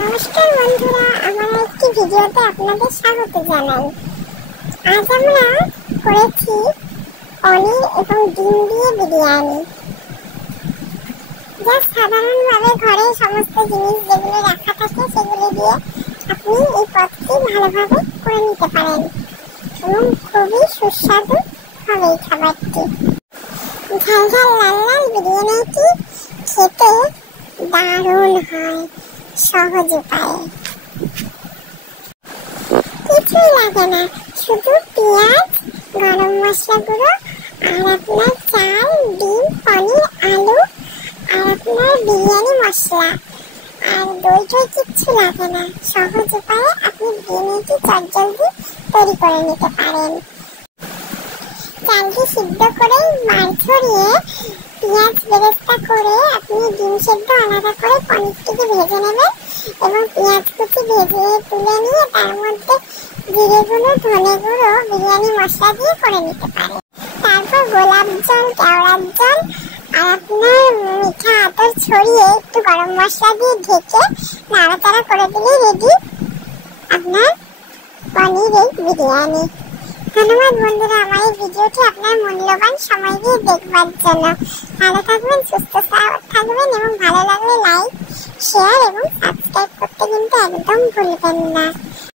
নমস্কার বন্ধুরা, আমার একটি ভিডিওতে আপনাদের স্বাগত জানাই। আজ আমরা করেছি পনির এবং ডিম দিয়ে বিরিয়ানি, যা সাধারণভাবে ঘরে সমস্ত জিনিস যেগুলো রাখা থাকে সেগুলো দিয়ে আপনি এই পদটি ভালোভাবে করে নিতে পারেন এবং খুবই সুস্বাদু হবে এই খাবারটি। ঝাল ঝাল লাল লাল বিরিয়ানিটি খেতে দারুণ হয় সহজ উপায়ে। কিছুই লাগে না, শুধু পেঁয়াজ, গরম মশলা গুঁড়ো আর আপনার চাল, ডিম, পনির, আলু আর আপনার বিরিয়ানি মশলা আর দই টই কিচ্ছু লাগে না। সহজ উপায়ে আপনি বিরিয়ানিটি চটজলদি তৈরি করে নিতে পারেন। চালটি সিদ্ধ করে মার ছড়িয়ে পেঁয়াজ বেরেস্তা করে আপনি ডিম সেদ্ধ আলাদা করে পনিরটিকে ভেজে নেবেন এবং পেঁয়াজ কুচি ভেজে তুলে নিয়ে তার মধ্যে জিরে গুঁড়ো, ধনে গুঁড়ো, বিরিয়ানি মশলা দিয়ে করে নিতে পারেন। তারপর গোলাপ জল, কেওড়ার জল আর আপনার মিঠা আতর ছড়িয়ে একটু গরম মশলা দিয়ে ঢেকে নাড়াচাড়া করে দিলে রেডি আপনার পনির এই বিরিয়ানি। ধন্যবাদ বন্ধুরা আমার এই ভিডিওটি আপনার মূল্যবান সময় দিয়ে দেখবার জন্য। ভালো থাকবেন, সুস্থ থাকবেন এবং ভালো লাগলে লাইক, শেয়ার এবং সাবস্ক্রাইব করতে কিন্তু একদম ভুলবেন না।